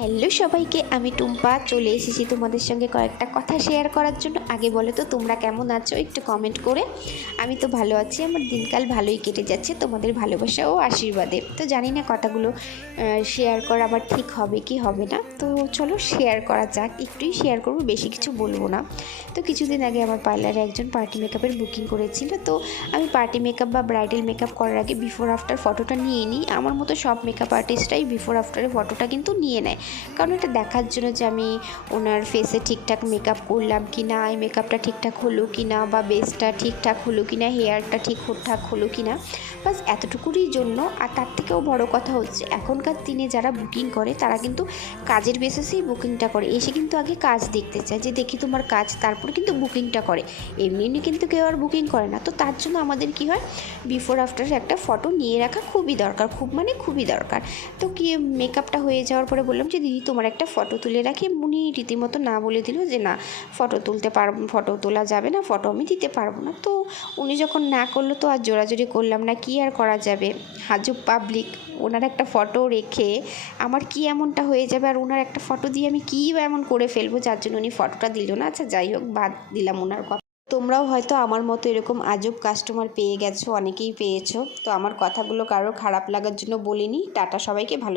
Hello সবাইকে, আমি টুম্পা চলে এসেছি তোমাদের সঙ্গে কয়েকটা কথা শেয়ার করার জন্য। আগে বলো তো তোমরা কেমন আছো, একটু কমেন্ট করে। আমি তো ভালো আছি, আমার দিনকাল ভালোই কেটে যাচ্ছে তোমাদের ভালোবাসা ও আশীর্বাদে। তো জানি না কথাগুলো শেয়ার করা আবার ঠিক হবে কি হবে না, তো চলো শেয়ার করা যাক। একটুই শেয়ার করবো, বেশি কিছু বলবো না। তো কিছুদিন আগে আমার পার্লারে একজন পার্টি মেকআপের বুকিং করেছিল। তো আমি পার্টি মেকআপ বা ব্রাইডাল মেকআপ করার আগে বিফোর আফটার ফটোটা নিয়ে নিই। আমার মতো সব মেকআপ আর্টিস্টরাই বিফোর আফটারের ফটোটা কিন্তু নিয়ে নেয়, কারণ এটা দেখার জন্য যে আমি ওনার ফেসে ঠিকঠাক মেকআপ করলাম কি না, এই মেকআপটা ঠিকঠাক হলো কি না, বা বেসটা ঠিকঠাক হলো কি না, হেয়ারটা ঠিকঠাক হলো কি না, বাস এতটুকুরই জন্য। আর তার থেকেও বড় কথা হচ্ছে, এখনকার দিনে যারা বুকিং করে তারা কিন্তু কাজের বেসিসেই বুকিংটা করে, এসে কিন্তু আগে কাজ দেখতে চায় যে দেখি তোমার কাজ, তারপর কিন্তু বুকিংটা করে। এমনি এমনি কিন্তু কেউ আর বুকিং করে না। তো তার জন্য আমাদের কি হয়, বিফোর আফটার একটা ফটো নিয়ে রাখা খুবই দরকার, খুবই দরকার। তো কি মেকআপটা হয়ে যাওয়ার পরে বললাম যে দিদি তোমার একটা ফটো তুলে রাখি। উনি রীতিমতো না বলে দিল যে না, ফটো তোলা যাবে না, ফটো আমি দিতে পারবো না। তো উনি যখন না করলো তো আর জোরাজুরি করলাম না, কি আর করা যাবে। হাজুব পাবলিক, ওনার একটা ফটো রেখে আমার কি এমনটা হয়ে যাবে, আর ওনার একটা ফটো দিয়ে আমি কী এমন করে ফেলবো যার জন্য উনি ফটোটা দিল না। আচ্ছা যাই হোক, বাদ দিলাম ওনার কথা। তোমরাও হয়তো আমার মতো এরকম আজব কাস্টমার পেয়ে গেছো, অনেকেই পেয়েছো। তো আমার কথাগুলো কারো খারাপ লাগার জন্য বলিনি। টাটা, সবাইকে ভালো।